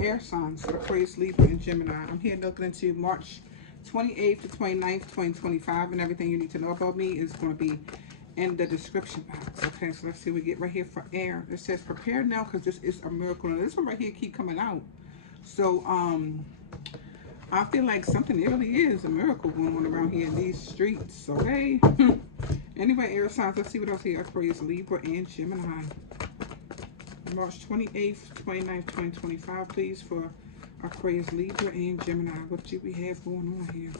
Air signs, Aquarius, Libra, and Gemini. I'm here looking into March 28th to 29th, 2025, and everything you need to know about me is going to be in the description box. Okay, so let's see what we get right here for air. It says prepare now because this is a miracle. And this one right here keep coming out. So I feel like something, it really is a miracle going on around here in these streets. Okay. Anyway, air signs, let's see what else here. Aquarius, Libra, and Gemini. March 28th, 29th, 2025, please, for Aquarius, Libra, and Gemini. What do we have going on here?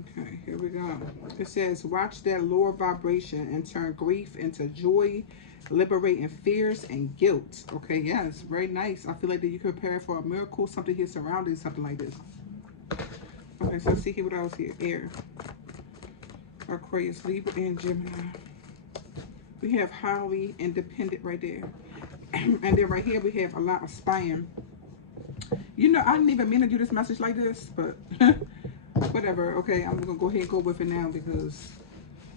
Okay, here we go. It says, watch that lower vibration and turn grief into joy, liberating fears and guilt. Okay, yes, very nice. I feel like that you can prepare for a miracle, something here surrounding something like this. Okay, so let's see here what else here. Air. Aquarius, Libra, and Gemini. We have highly independent right there. And then right here we have a lot of spying. You know, I didn't even mean to do this message like this, but whatever. Okay, I'm gonna go ahead and go with it now because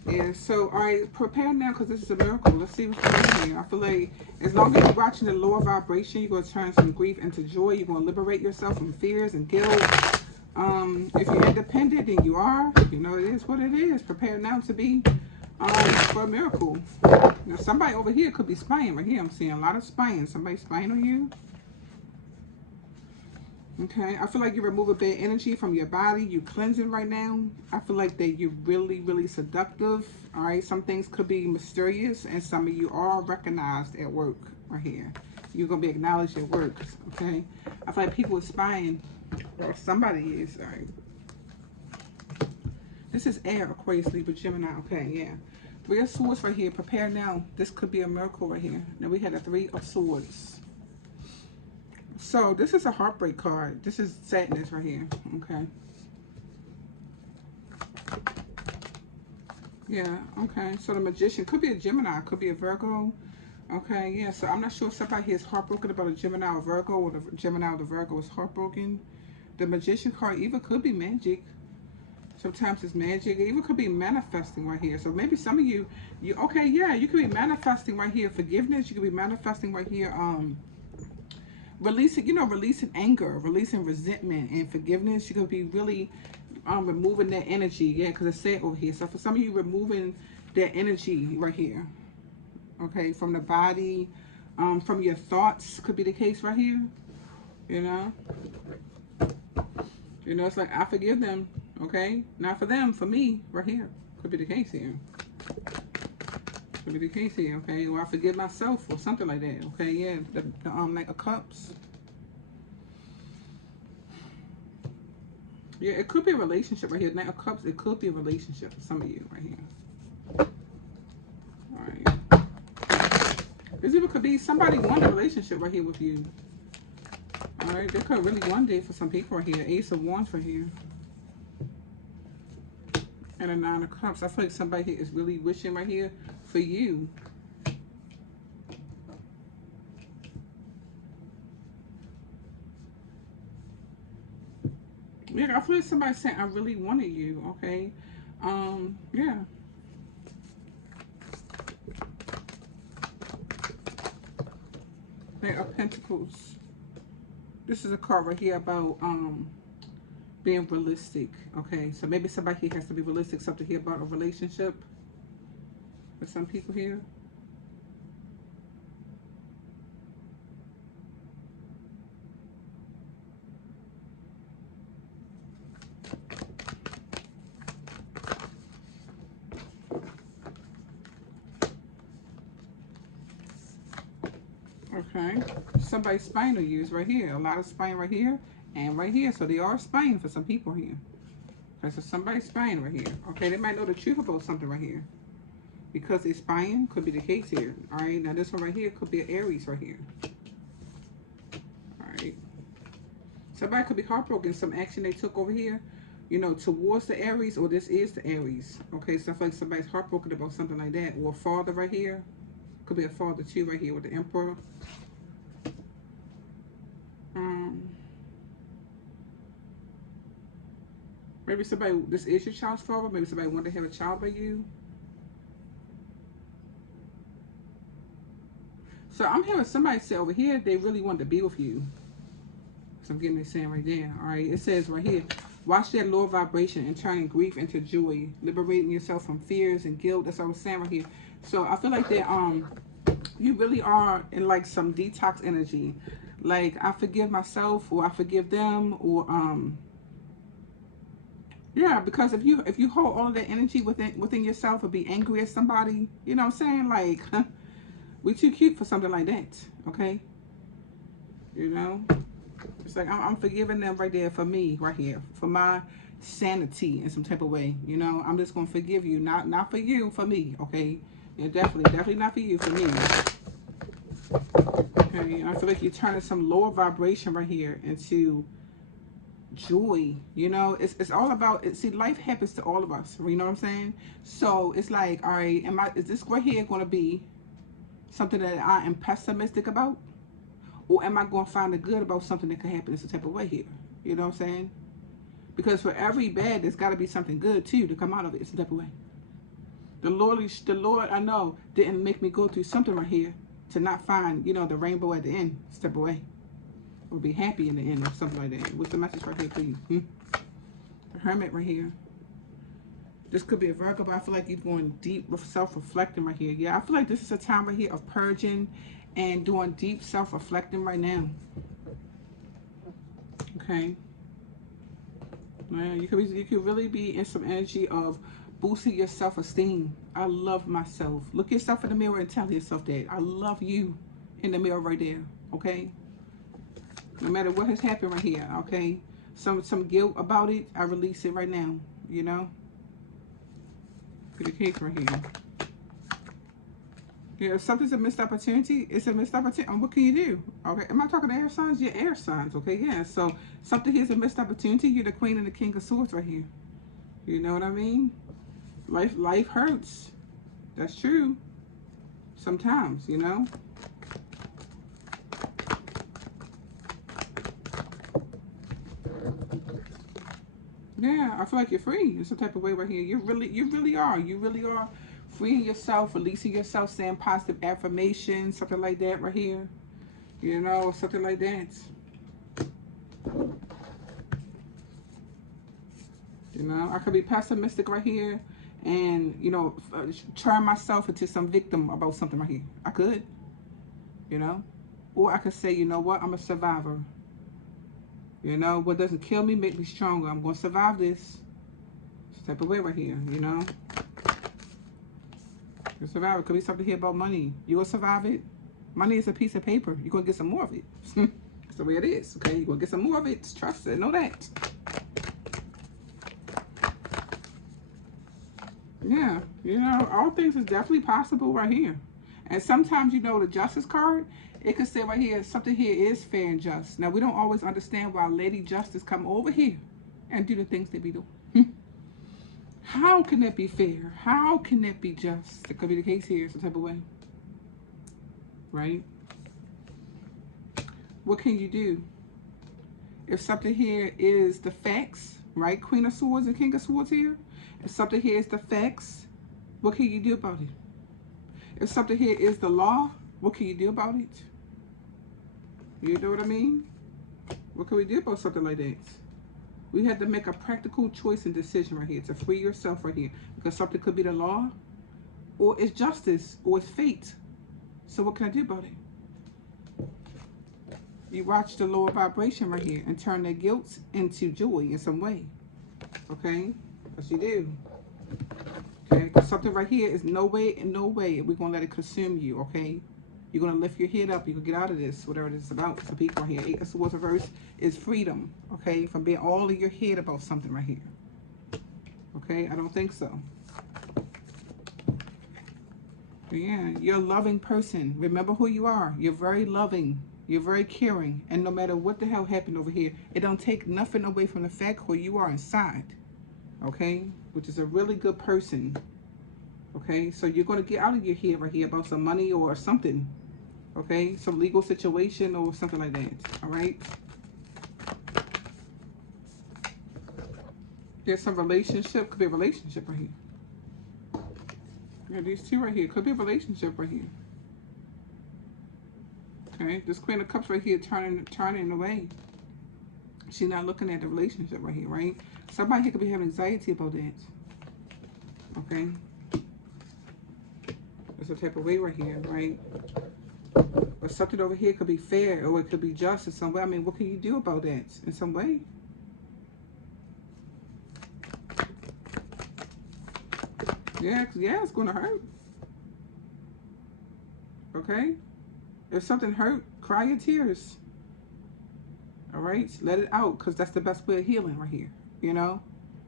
yeah. So all right, prepare now because this is a miracle. Let's see what's going on here. I feel like as long as you're watching the lower vibration, you're gonna turn some grief into joy. You're gonna liberate yourself from fears and guilt. If you're independent, then you are. You know, it is what it is. Prepare now to be for a miracle. Now somebody over here could be spying right here. I'm seeing a lot of spying. Somebody spying on you. Okay, I feel like you're removing bad energy from your body. You're cleansing right now. I feel like that you're really, really seductive. All right, some things could be mysterious, and some of you are recognized at work right here. You're going to be acknowledged at work, okay? I feel like people are spying, or somebody is, all right? This is air, Aquarius, Libra, Gemini, okay, yeah. Three of Swords right here. Prepare now. This could be a miracle right here. Now we had a Three of Swords. So this is a heartbreak card. This is sadness right here. Okay. Yeah, okay. So the Magician could be a Gemini, could be a Virgo. Okay, yeah. So I'm not sure if somebody here is heartbroken about a Gemini or Virgo, or the Gemini or the Virgo is heartbroken. The Magician card even could be magic. Sometimes it's magic. It even could be manifesting right here. So maybe some of you okay, yeah, you could be manifesting right here forgiveness. You could be manifesting right here releasing, you know, releasing anger, releasing resentment and forgiveness. You could be really removing that energy. Yeah, because it's said over here. So for some of you, removing that energy right here. Okay, from the body, from your thoughts could be the case right here. You know? You know, it's like, I forgive them. Okay? Not for them, for me, right here. Could be the case here. Could be the case here, okay? Or I forgive myself or something like that, okay? Yeah, the Knight of Cups. Yeah, it could be a relationship right here. Knight of Cups, it could be a relationship for some of you right here. Alright. This even could be somebody want a relationship right here with you. Alright, they could really want it for some people right here. Ace of Wands right here. And a Nine of Cups. I feel like somebody here is really wishing right here for you. Yeah, I feel like somebody's saying, I really wanted you, okay? Yeah. Knight of Pentacles. This is a card right here about being realistic, okay? So maybe somebody here has to be realistic, something here about a relationship with some people here. Okay, somebody's spying on you is right here. A lot of spying right here and right here. So they are spying for some people here. Okay, so somebody's spying right here. Okay, they might know the truth about something right here. Because they're spying, could be the case here. Alright, now this one right here could be an Aries right here. Alright. Somebody could be heartbroken, some action they took over here, you know, towards the Aries, or this is the Aries. Okay, so I feel like somebody's heartbroken about something like that. Or a father right here. Could be a father too right here with the Emperor. Maybe somebody, this is your child's father. Maybe somebody wanted to have a child by you. So I'm hearing somebody say over here they really want to be with you. So I'm getting this saying right there. All right, it says right here, watch that lower vibration and turning grief into joy, liberating yourself from fears and guilt. That's what I was saying right here. So I feel like that you really are in like some detox energy. Like I forgive myself, or I forgive them, or yeah, because if you hold all of that energy within yourself, or be angry at somebody, you know what I'm saying? Like we too cute for something like that. Okay, you know. It's like I'm forgiving them right there for me, right here, for my sanity in some type of way. You know, I'm just gonna forgive you, not for you, for me. Okay, yeah, definitely not for you, for me. Okay, and I feel like you're turning some lower vibration right here into joy. You know, it's all about it. See, life happens to all of us. You know what I'm saying? So it's like, all right, is this right here going to be something that I am pessimistic about? Or am I going to find the good about something that could happen in some type of way here? You know what I'm saying? Because for every bad, there's got to be something good too to come out of it in some type of way. The Lord, I know, didn't make me go through something right here to not find, you know, the rainbow at the end, step away. Or be happy in the end or something like that. What's the message right here, please? The Hermit right here. This could be a Virgo, but I feel like you're going deep with self-reflecting right here. Yeah, I feel like this is a time right here of purging and doing deep self-reflecting right now. Okay. Yeah, you could really be in some energy of boosting your self-esteem. I love myself. Look yourself in the mirror and tell yourself that. I love you in the mirror right there. Okay? No matter what has happened right here, okay? Some guilt about it, I release it right now, you know? Get a case right here. Yeah, if something's a missed opportunity, it's a missed opportunity. What can you do? Okay, am I talking to air signs? Yeah, air signs. Okay, yeah. So something here's a missed opportunity. You're the Queen and the King of Swords right here. You know what I mean? Life hurts. That's true. Sometimes, you know. Yeah, I feel like you're free in some type of way right here. You really are. You really are freeing yourself, releasing yourself, saying positive affirmations, something like that right here. You know, something like that. You know, I could be pessimistic right here and, you know, turn myself into some victim about something right here. I could, you know. Or I could say, you know what, I'm a survivor. You know, what doesn't kill me make me stronger. I'm going to survive this type of way right here, you know. You're a survivor. Could be something here about money. You will survive it. Money is a piece of paper. You're going to get some more of it. That's the way it is, okay? You're going to get some more of it. Trust it. Know that. Yeah, you know, all things is definitely possible right here. And sometimes, you know, the justice card, it could say right here, something here is fair and just. Now, we don't always understand why Lady Justice come over here and do the things they be doing. How can that be fair? How can that be just? It could be the case here some type of way. Right? What can you do? If something here is the facts, right? Queen of Swords and King of Swords here. If something here is the facts, what can you do about it? If something here is the law, what can you do about it? You know what I mean? What can we do about something like that? We have to make a practical choice and decision right here to free yourself right here. Because something could be the law, or it's justice, or it's fate. So what can I do about it? You watch the lower vibration right here and turn their guilt into joy in some way. Okay? Yes, you do. Okay? Because something right here is no way we're going to let it consume you. Okay? You're going to lift your head up. You can get out of this, whatever it is about. Some people right here. 8 of Swords reverse is freedom. Okay? From being all in your head about something right here. Okay? I don't think so. Yeah, you're a loving person. Remember who you are. You're very loving. You're very caring. And no matter what the hell happened over here, it don't take nothing away from the fact who you are inside. Okay? Which is a really good person. Okay? So you're going to get out of your head right here about some money or something. Okay? Some legal situation or something like that. Alright? There's some relationship. Could be a relationship right here. Yeah, these two right here. Could be a relationship right here. Okay, this Queen of Cups right here turning away. She's not looking at the relationship right here, right? Somebody here could be having anxiety about that. Okay. There's a type of way right here, right? But something over here could be fair or it could be just in some way. I mean, what can you do about that in some way? Yeah, it's going to hurt. Okay? If something hurt, cry your tears. All right? Let it out, because that's the best way of healing right here. You know?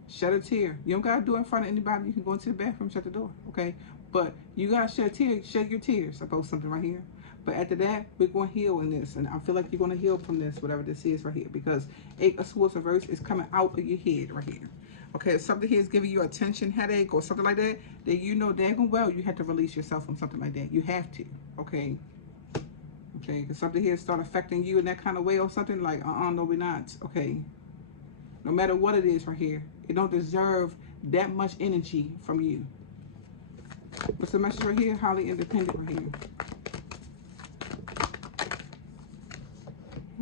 Shed a tear. You don't got to do it in front of anybody. You can go into the bathroom, shut the door. Okay? But you got to shed your tears about something right here. But after that, we're going to heal in this. And I feel like you're going to heal from this, whatever this is right here. Because 8 of Swords reverse is coming out of your head right here. Okay, if something here is giving you a tension headache or something like that, then you know daggone well you have to release yourself from something like that. You have to, okay? Okay, because something here start affecting you in that kind of way or something like, no, we're not, okay? No matter what it is right here, it don't deserve that much energy from you. What's the message right here? Highly independent right here.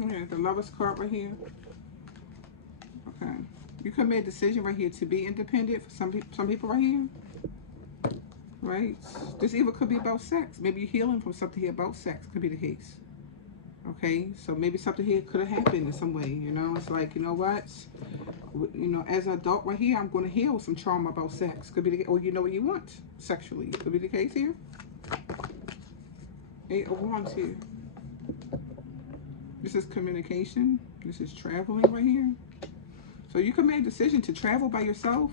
Okay, the Lover's card right here. Okay. You could make a decision right here to be independent for some people right here. Right? This even could be about sex. Maybe you're healing from something here about sex. Could be the case. Okay? So maybe something here could have happened in some way. You know? It's like, you know what? You know, as an adult right here, I'm going to heal some trauma about sex. Could be the case. Or you know what you want sexually. Could be the case here. 8 of Wands here. This is communication. This is traveling right here. So you can make a decision to travel by yourself.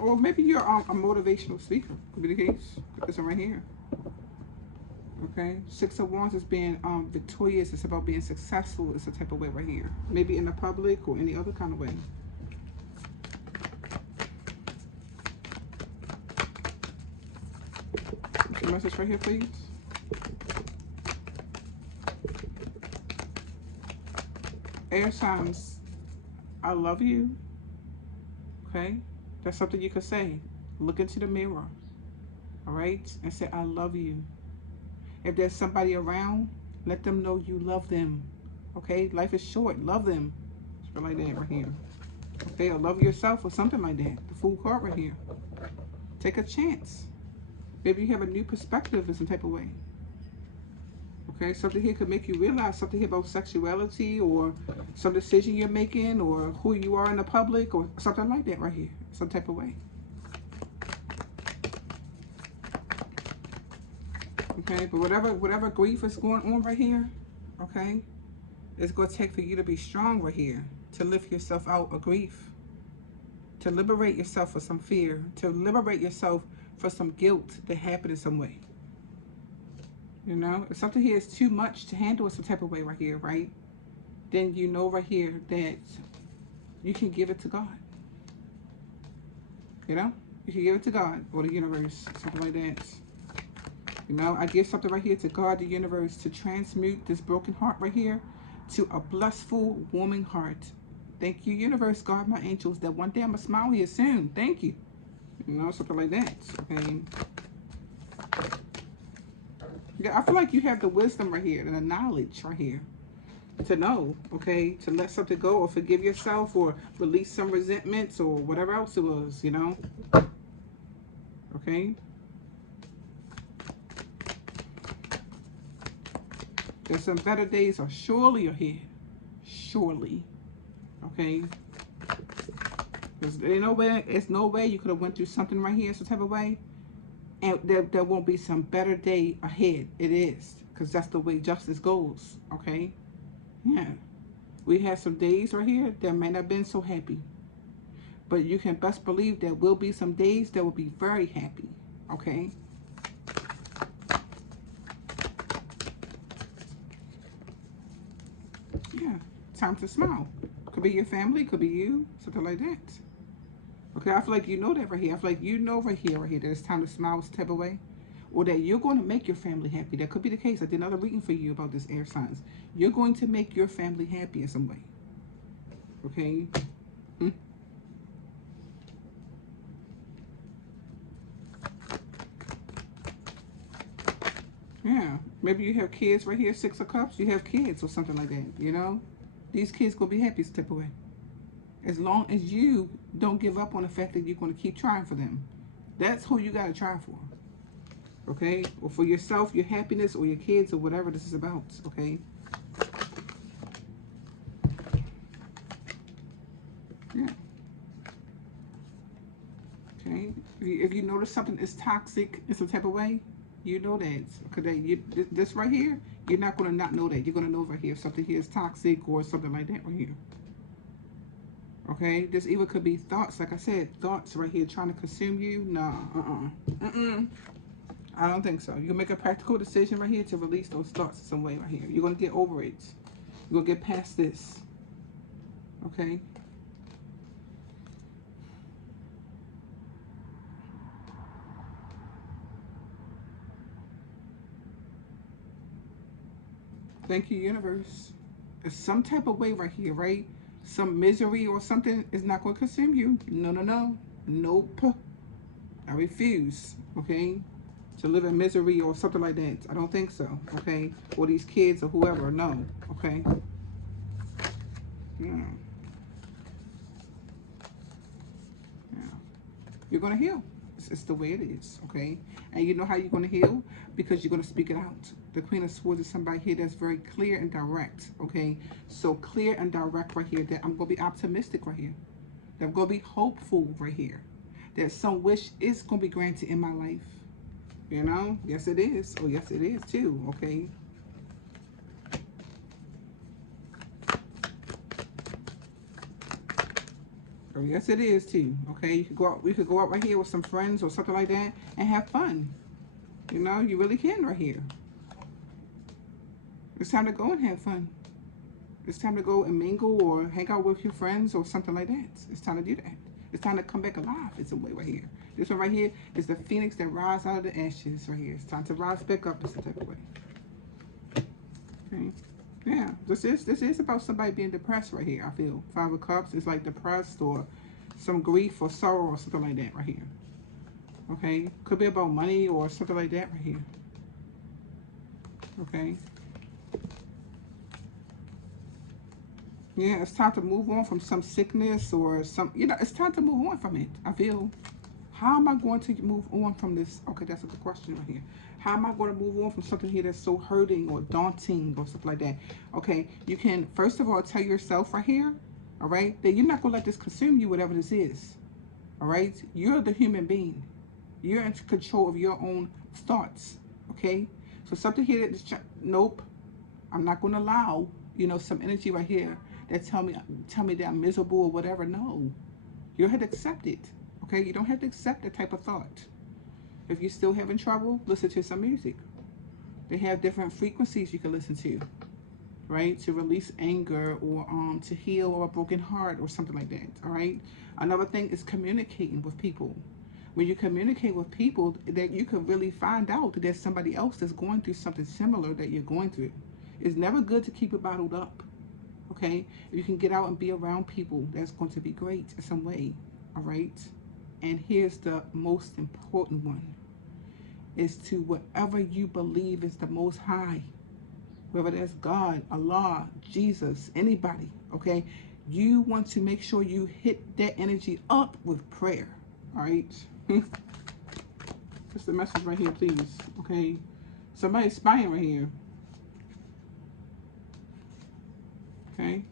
Or maybe you're a motivational speaker. Could be the case. This one right here. Okay. 6 of Wands is being victorious. It's about being successful. It's a type of way right here. Maybe in the public or any other kind of way. What's the message right here, please? Air signs, I love you. Okay? That's something you could say. Look into the mirror. All right? And say, I love you. If there's somebody around, let them know you love them. Okay? Life is short. Love them. It's like that right here. Okay? Or love yourself or something like that. The Fool card right here. Take a chance. Maybe you have a new perspective in some type of way. Okay, something here could make you realize something here about sexuality or some decision you're making or who you are in the public or something like that right here, some type of way. Okay, but whatever grief is going on right here, okay, it's going to take for you to be strong right here, to lift yourself out of grief, to liberate yourself from some fear, to liberate yourself from some guilt that happened in some way. You know, if something here is too much to handle in some type of way right here, right? Then you know right here that you can give it to God. You know? You can give it to God or the universe, something like that. You know, I give something right here to God, the universe, to transmute this broken heart right here to a blissful, warming heart. Thank you, universe, God, my angels, that one day I'm going to smile here soon. Thank you. You know, something like that. Okay. Yeah, I feel like you have the wisdom right here and the knowledge right here to know, okay, to let something go or forgive yourself or release some resentments or whatever else it was, you know, okay. There's some better days are surely ahead, surely, okay. There's no way you could have went through something right here some type of way and there won't be some better day ahead. It is, because that's the way justice goes, okay? Yeah. We had some days right here that may not have been so happy. But you can best believe there will be some days that will be very happy, okay? Yeah. Time to smile. Could be your family, could be you, something like that. Okay, I feel like you know that right here. I feel like you know right here, that it's time to smile this type of way. Or that you're going to make your family happy. That could be the case. I did another reading for you about this air signs. You're going to make your family happy in some way. Okay? Yeah. Maybe you have kids right here, 6 of Cups. You have kids or something like that, you know? These kids gonna be happy to step away. As long as you don't give up on the fact that you're gonna keep trying for them. That's who you gotta try for. Okay? Or for yourself, your happiness, or your kids, or whatever this is about. Okay? Yeah. Okay? If you notice something is toxic in some type of way, you know that. Okay, this right here, you're not going to not know that. You're going to know right here if something here is toxic or something like that right here. Okay? This even could be thoughts. Like I said, thoughts right here trying to consume you. Nah, I don't think so. You can make a practical decision right here to release those thoughts in some way right here. You're going to get over it. You're going to get past this. Okay? Thank you, universe. It's some type of way right here, right? Some misery or something is not going to consume you. No, no, no. Nope. I refuse, okay, to live in misery or something like that. I don't think so, okay? Or these kids or whoever, no, okay? Yeah. Yeah. You're going to heal. It's the way it is, okay? And you know how you're going to heal? Because you're going to speak it out. The Queen of Swords is somebody here that's very clear and direct, okay? So clear and direct right here that I'm going to be optimistic right here. That I'm going to be hopeful right here. That some wish is going to be granted in my life. You know? Yes, it is. Oh, yes, it is too, okay? Oh, yes, it is too, okay? You could go out, we could go out right here with some friends or something like that and have fun. You know, you really can right here. It's time to go and have fun. It's time to go and mingle or hang out with your friends or something like that. It's time to do that. It's time to come back alive. It's a way right here. This one right here is the phoenix that rises out of the ashes right here. It's time to rise back up in some type of way. Okay. Yeah, this is about somebody being depressed right here. I feel 5 of Cups is like depressed or some grief or sorrow or something like that right here. Okay, could be about money or something like that right here. Okay. Yeah, it's time to move on from some sickness or some, you know, it's time to move on from it. I feel. How am I going to move on from this? Okay, that's a good question right here. How am I going to move on from something here that's so hurting or daunting or stuff like that? Okay, you can, first of all, tell yourself right here, all right, that you're not going to let this consume you, whatever this is. All right? You're the human being. You're in control of your own thoughts. Okay? So something here that is, nope, I'm not going to allow, you know, some energy right here that tell me that I'm miserable or whatever. No. You have to accept it. Okay? You don't have to accept that type of thought. If you're still having trouble, listen to some music. They have different frequencies you can listen to, right? To release anger or to heal a broken heart or something like that, all right? Another thing is communicating with people. When you communicate with people, that you can really find out that there's somebody else that's going through something similar that you're going through. It's never good to keep it bottled up, okay? If you can get out and be around people, that's going to be great in some way, all right? And here's the most important one, is to whatever you believe is the most high, whether that's God, Allah, Jesus, anybody, okay? You want to make sure you hit that energy up with prayer, all right? That's the message right here, please, okay? Somebody's spying right here, okay?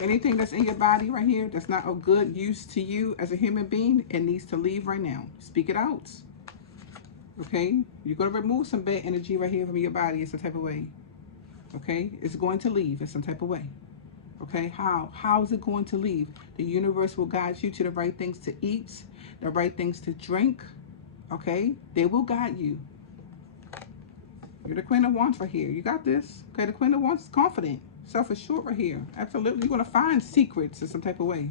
Anything that's in your body right here that's not of good use to you as a human being, it needs to leave right now. Speak it out. Okay? You're going to remove some bad energy right here from your body in some type of way. Okay? It's going to leave in some type of way. Okay? How? How is it going to leave? The universe will guide you to the right things to eat, the right things to drink. Okay? They will guide you. You're the Queen of Wands right here. You got this. Okay? The Queen of Wands is confident. Self-assured right here. Absolutely. You're going to find secrets in some type of way.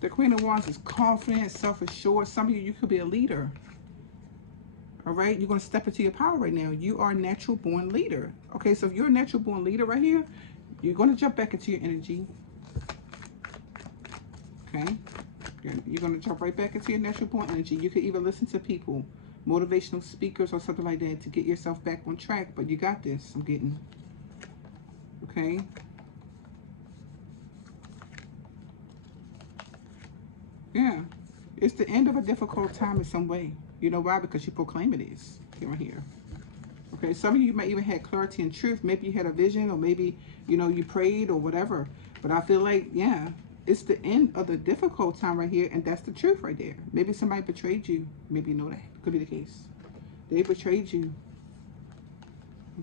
The Queen of Wands is confident, self-assured. Some of you could be a leader. All right? You're going to step into your power right now. You are a natural-born leader. Okay? So if you're a natural-born leader right here, you're going to jump back into your energy. Okay? You're going to jump right back into your natural born energy. You could even listen to people, motivational speakers or something like that, to get yourself back on track. But you got this, I'm getting. Okay? Yeah. It's the end of a difficult time in some way. You know why? Because you proclaim it is. Right here. Okay, some of you might even have clarity and truth. Maybe you had a vision, or maybe, you know, you prayed or whatever. But I feel like, yeah, it's the end of the difficult time right here, and that's the truth right there. Maybe somebody betrayed you. Maybe you know that. Could be the case. They betrayed you.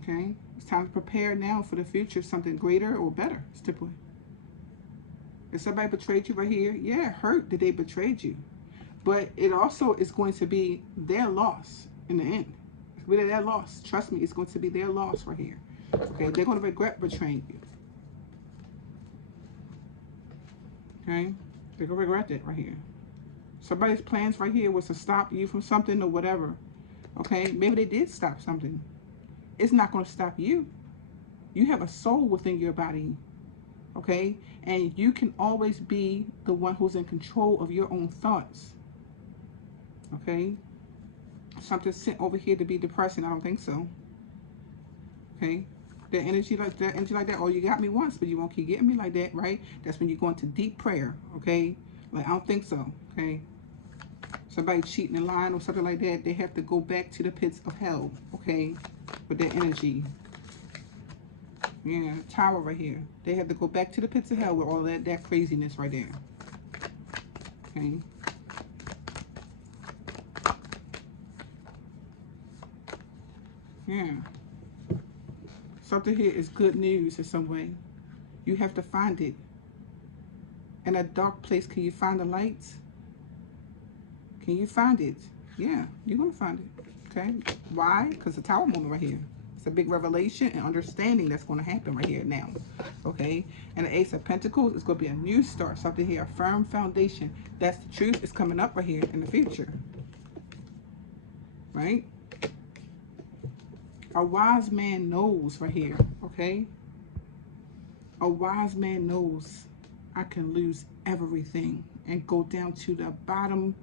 Okay? It's time to prepare now for the future, something greater or better. Stipulate. If somebody betrayed you right here, yeah, it hurt that they betrayed you. But it also is going to be their loss in the end. With their loss, trust me, it's going to be their loss right here. Okay, they're going to regret betraying you. Okay, they're going to regret that right here. Somebody's plans right here was to stop you from something or whatever. Okay, maybe they did stop something. It's not going to stop you. You have a soul within your body. Okay, and you can always be the one who's in control of your own thoughts. Okay, something sent over here to be depressing. I don't think so. Okay, that energy like that. Oh, you got me once, but you won't keep getting me like that, right? That's when you go into deep prayer. Okay, like I don't think so. Okay, somebody cheating and lying or something like that, they have to go back to the pits of hell. Okay, with that energy. Yeah, tower right here. They have to go back to the pits of hell with all that craziness right there. Okay. Yeah. Something here is good news in some way. You have to find it. In a dark place, can you find the lights? Can you find it? Yeah, you're going to find it. Okay. Why? Because the tower moment right here. It's a big revelation and understanding that's going to happen right here now. Okay. And the Ace of Pentacles is going to be a new start. Something here, a firm foundation. That's the truth. It's coming up right here in the future. Right? A wise man knows right here. Okay. A wise man knows I can lose everything and go down to the bottom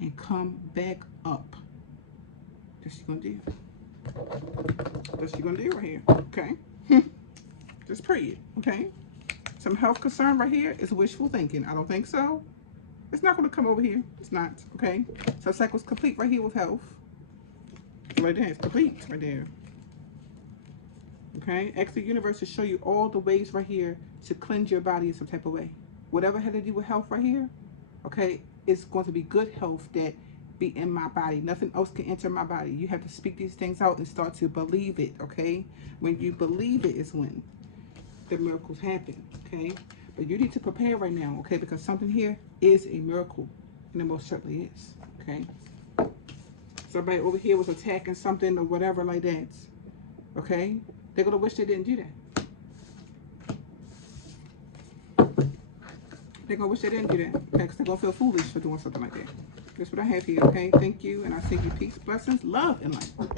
and come back up. That's what you're going to do. That's what you're going to do right here. Okay. Just period. Okay. Some health concern right here is wishful thinking. I don't think so. It's not going to come over here. It's not. Okay. So cycle's complete right here with health. Right there. It's complete right there. Okay. Ask the universe to show you all the ways right here to cleanse your body in some type of way. Whatever had to do with health right here. Okay. It's going to be good health that be in my body. Nothing else can enter my body. You have to speak these things out and start to believe it. Okay. When you believe it is when the miracles happen. Okay. But you need to prepare right now. Okay. Because something here is a miracle. And it most certainly is. Okay. Somebody over here was attacking something or whatever like that. Okay. They're going to wish they didn't do that. They're going to wish they didn't do that. Okay. Because they're going to feel foolish for doing something like that. That's what I have here. Okay. Thank you. And I send you peace, blessings, love, and light.